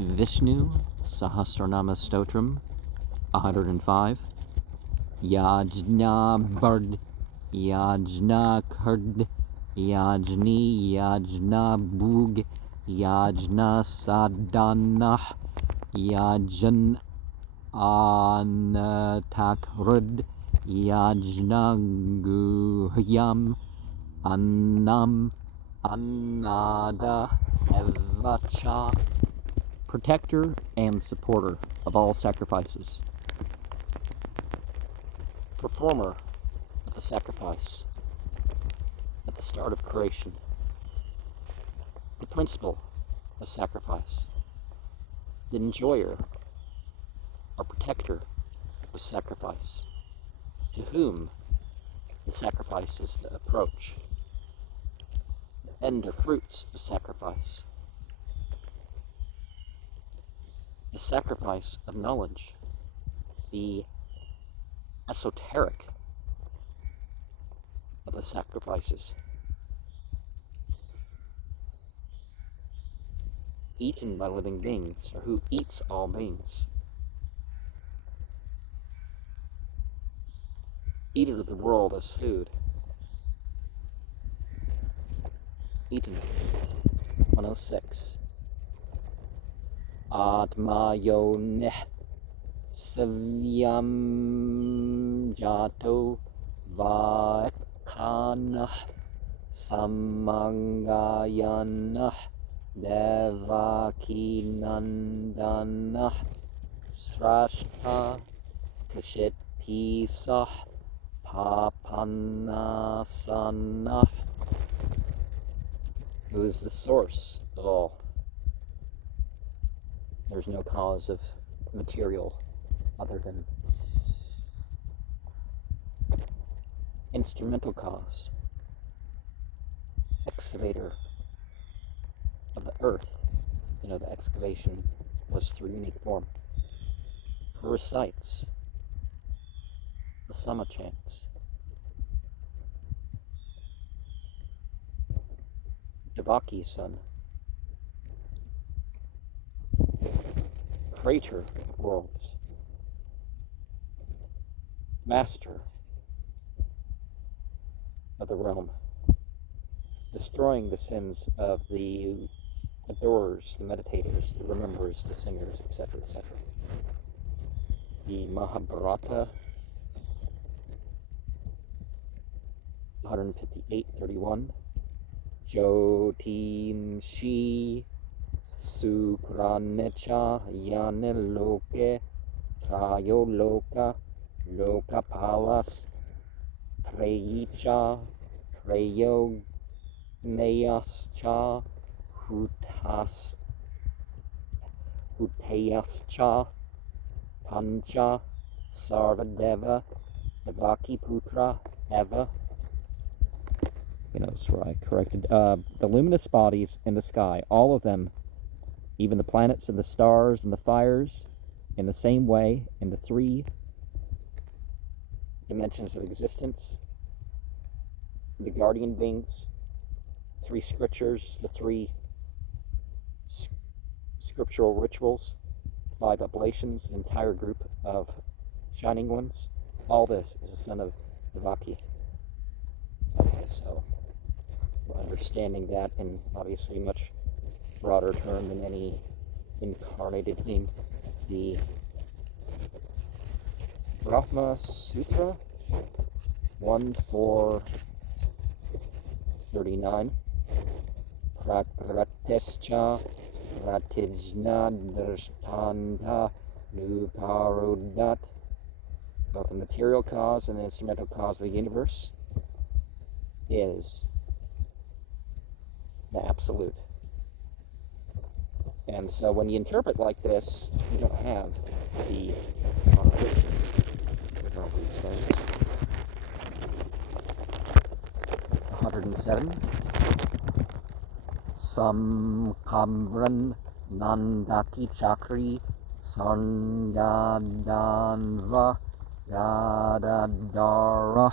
Visnu Sahasra Stotram 105. Yajna Bard, Yajna Kurd, Yajni, Yajna Bug, Yajna Sadanah, Yajan Anatakrud, Yajna Guhyam, Annam, Annada, Evacha, protector and supporter of all sacrifices, performer of the sacrifice at the start of creation, the principle of sacrifice, the enjoyer or protector of sacrifice, to whom the sacrifice is the approach, the end or fruits of sacrifice, the sacrifice of knowledge, the esoteric of the sacrifices, eaten by living beings, or who eats all beings, eater of the world as food, eaten. 106. Atma yoneh savyam jato vaikanah samangayanah devakinandanah srashta kashitisah papanasanah, who is the source of all. There's no cause of material other than instrumental cause, excavator of the earth. You know, the excavation was through unique form. Who recites the Sama chants, Devaki's son, creator of worlds, master of the realm, destroying the sins of the adorers, the meditators, the rememberers, the singers, etc., etc. The Mahabharata 158:31. Jyotimshi Sukranecha Yaneloke Trayoloka Lokapalas Treyicha Treyogneascha Huteyascha Pancha Sarvadeva Devaki Putra Eva. You know, that's where I corrected. The luminous bodies in the sky, all of them, even the planets and the stars and the fires, in the same way, in the three dimensions of existence, the guardian beings, three scriptures, the three scriptural rituals, 5 oblations, an entire group of shining ones. All this is the son of Devaki. Okay, so we're understanding that in obviously much broader term than any incarnated being. The Brahma Sutra 1.4.39. Prakratescha Pratijna Drishtanta Nuparudat, both the material cause and the instrumental cause of the universe, is the absolute. And so when you interpret like this, you don't have the contradiction with all these things. 107. Samkamran Nandaki Chakri Sarnyadanva Yadadarah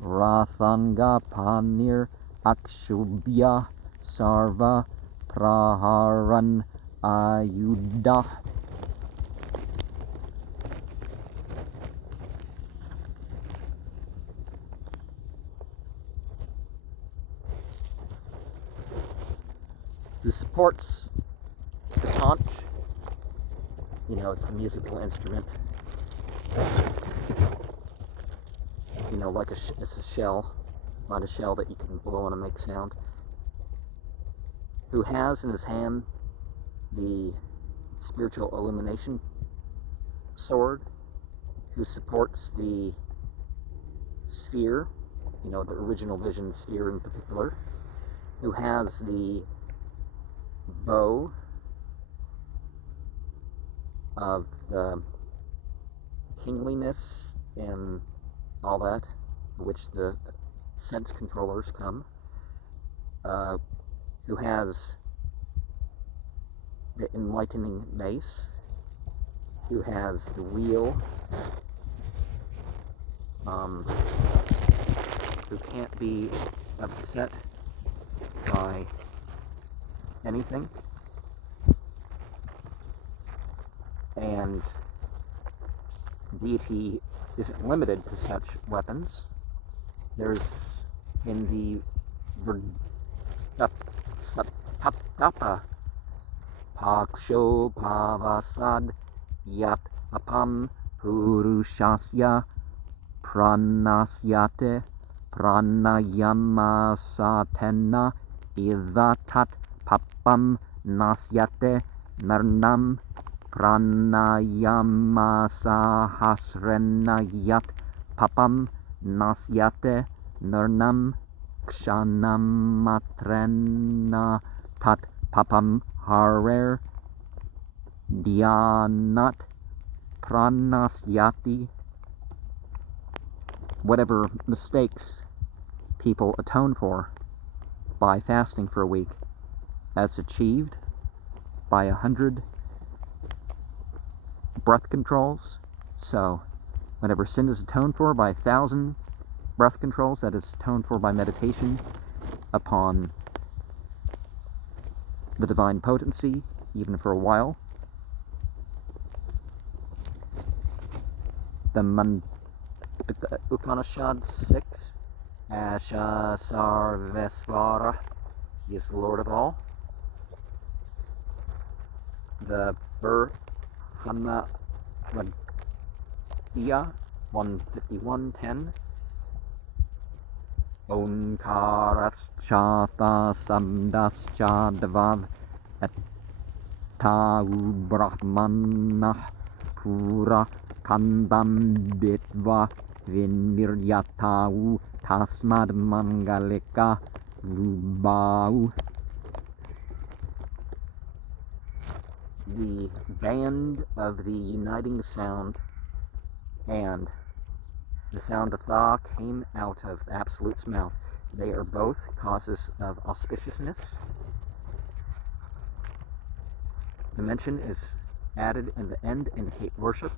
Rathanga Panir Akshubhya Sarva Praharan Ayuda. Who supports the conch. You know, it's a musical instrument. You know, like it's a shell, not a shell that you can blow on and make sound. Who has in his hand the spiritual illumination sword, who supports the sphere, you know, the original vision sphere in particular, who has the bow of the kingliness and all that, which the sense controllers come, who has the enlightening mace, who has the wheel, who can't be upset by anything, and deity isn't limited to such weapons. There's in the Satapa Paksho Pavasad Yat Apam Purushasya Pranasyate Pranayamasatena Ivatat Papam Nasyate Narnam Pranayamasahasrena Yat Papam Nasyate Nurnam Kshanamatrena Tat Papam Harer Dhyanat Pranasyati. Whatever mistakes people atone for by fasting for a week, that's achieved by 100 breath controls. So whatever sin is atoned for by 1,000 breath controls, that is atoned for by meditation upon the divine potency, even for a while. The Upanishad 6, Asha Sarvesvara, he is the Lord of all. The Burhana Radya 151.10, Omkarashchata Samdascha Dvav Ettau Brahmanah Pura Kandam Bitva Viniryatau Tasmad Mangalika Vubau. The band of the uniting sound and the sound of Tha came out of the Absolute's mouth. They are both causes of auspiciousness. The mention is added in the end in hate worship.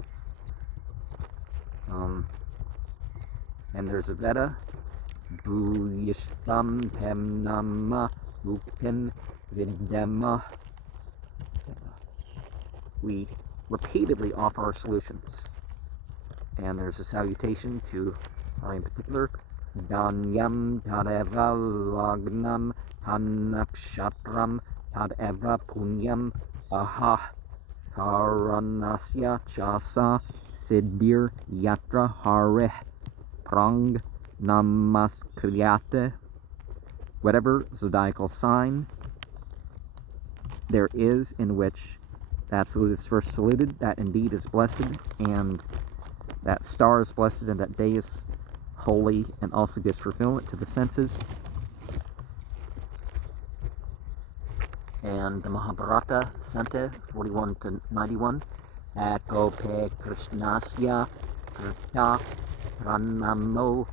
And there's a Veda, Bhuyishtam Temnama Uktim Videma. We repeatedly offer our solutions. And there's a salutation to our in particular, Danyam Tadeva Lagnam Tanakshatram Tadeva Punyam Aha Karanasya Chasa Siddhir Yatra Hareh Prang Namaskryate. Whatever zodiacal sign there is in which the Absolute is first saluted, that indeed is blessed, and that star is blessed, and that day is holy, and also gives fulfillment to the senses. And the Mahabharata, Santa 41-91, Akope Krishnasya Krita Pranamo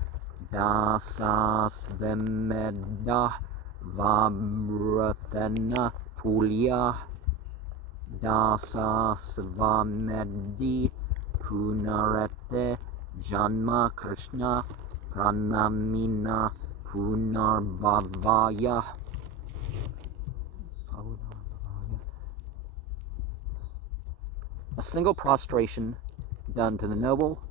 Dasas Vemeda Vamrathena Pulya Dasas Vamedi Punarete Janma Krishna Pranamina Punarbhavaya A single prostration done to the noble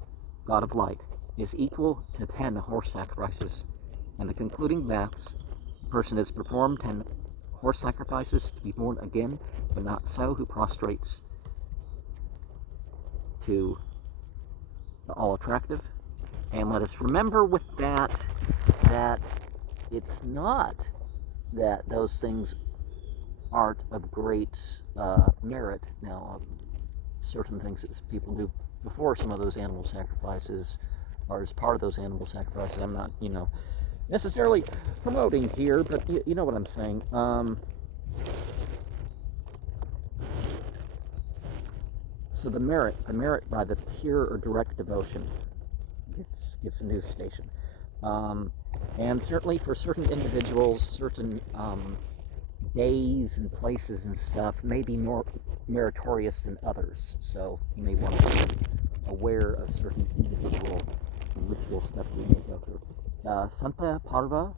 god of light is equal to 10 horse sacrifices. And the concluding baths, the person has performed 10 horse sacrifices to be born again, but not so who prostrates to the all-attractive. And let us remember with that it's not that those things aren't of great merit. Now, certain things that people do before some of those animal sacrifices, or as part of those animal sacrifices, I'm not, necessarily promoting here, but you know what I'm saying. So the merit by the pure or direct devotion gets a news station. And certainly for certain individuals, certain days and places and stuff may be more meritorious than others. So you may want to be aware of certain individual ritual stuff we may go through. Santa Parva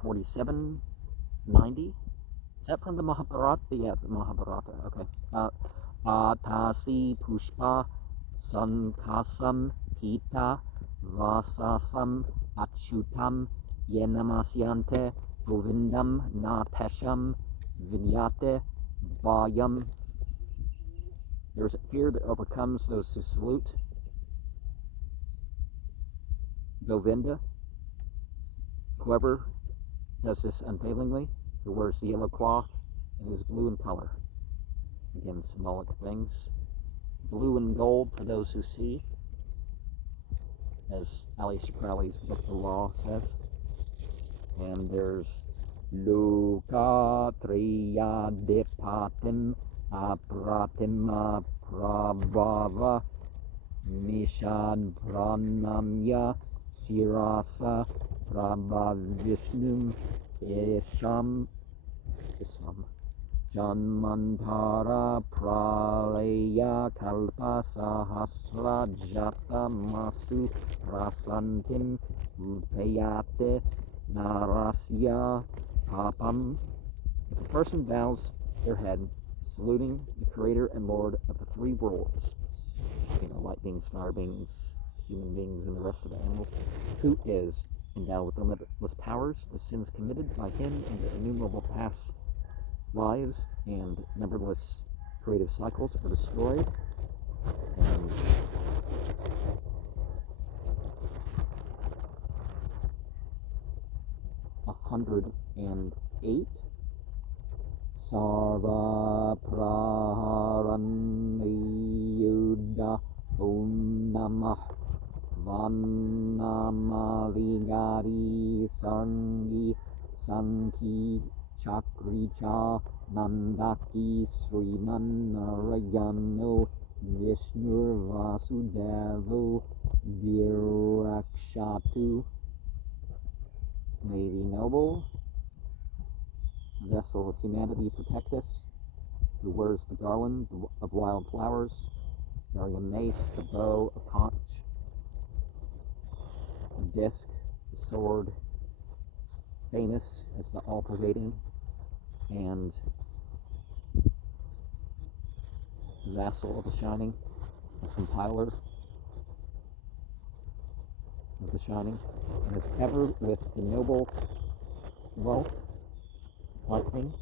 4790. Is that from the Mahabharata? Yeah, the Mahabharata. Okay. Atasi Pushpa Sankasam Pita Vasasam Achutam Yenamasyante Govindam Napesham Vinyate Vayam. There is a fear that overcomes those who salute Govinda. Whoever does this unfailingly, who wears the yellow cloth and who is blue in color. Again, symbolic things. Blue and gold for those who see, as Aleister Crowley's book, The Law, says. And there's Luka Triya Depatim Apratima Prabhava Mishad Pranamya Sirasa Prabhavishnum Isham Janmantara Pralaya Kalpa Sahasra Jata Masu Prasantim Rupayate Narasya Papam. If a person bows their head, saluting the Creator and Lord of the three worlds, light beings, fire beings, human beings, and the rest of the animals, who is endowed with limitless powers, the sins committed by him in the innumerable past lives and numberless creative cycles are destroyed. And 108. Sarva Praharaniyuddha Om Namah Vannamaligari Sangi Sanki Chakricha Nandaki Sriman Narayano Vishnur Vasudevo Virakshatu. May the noble vessel of humanity protect us, who wears the garland of wild flowers, bearing a mace, a bow, a conch, a disc, a sword, famous as the all-pervading and vassal of the shining, a compiler of the shining, and is ever with the noble wealth, lightning,